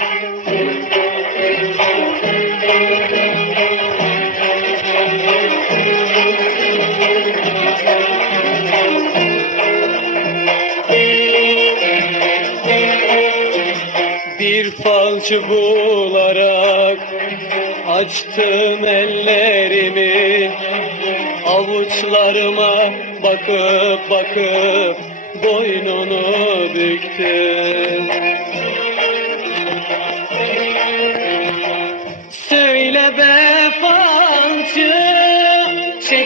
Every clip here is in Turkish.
Bir falcı bularak açtım ellerimi. Avuçlarıma bakıp bakıp boynunu büktüm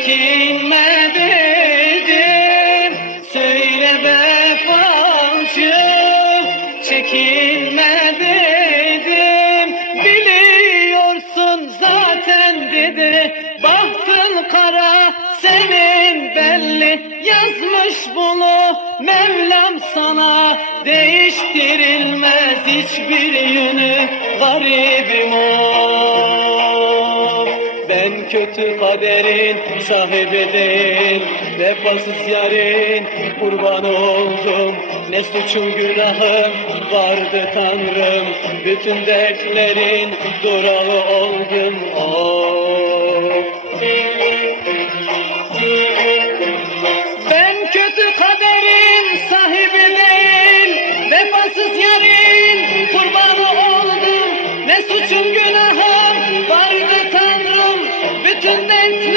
çekinme dedim Söyle be falcı çekinme dedim Biliyorsun zaten dedi Bahtın kara senin belli. Yazmış bunu Mevlam sana Değiştirilmez hiçbir yönü Garibim o ben kötü kaderin sahibi değil Vefasız yarın kurban oldum. Ne suçum günahım vardı tanrım? Bütün dertlerin durağı Bütün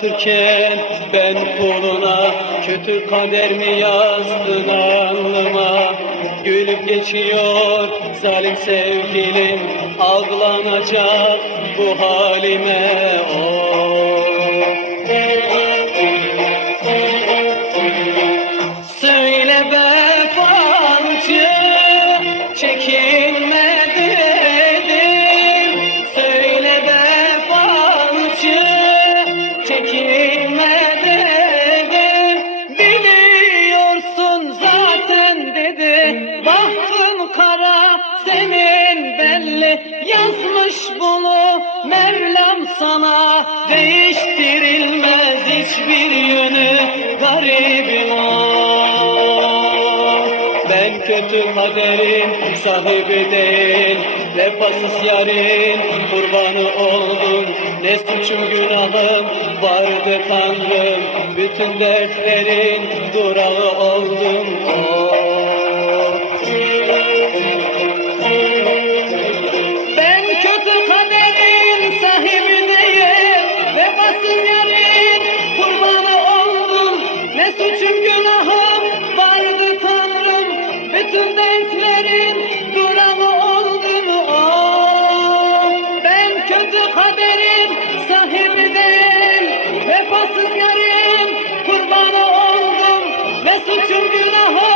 Tanrım yaratırken ben kuluna kötü kader mi yazdın alnıma Gülüp geçiyor zalim sevgilim ağlanacak bu halime oh. Bahtın kara senin belli. Yazmış bunu Mevlam sana. Değiştirilmez hiçbir yönü Garibim o. Ben kötü kaderin sahibi değil Vefasız yarın kurbanı oldum Ne suçum günahım vardı tanrım. Bütün dertlerin durağı oldum. oh. Emir'den vefasız yarım kurban oldum ve suçum günahım.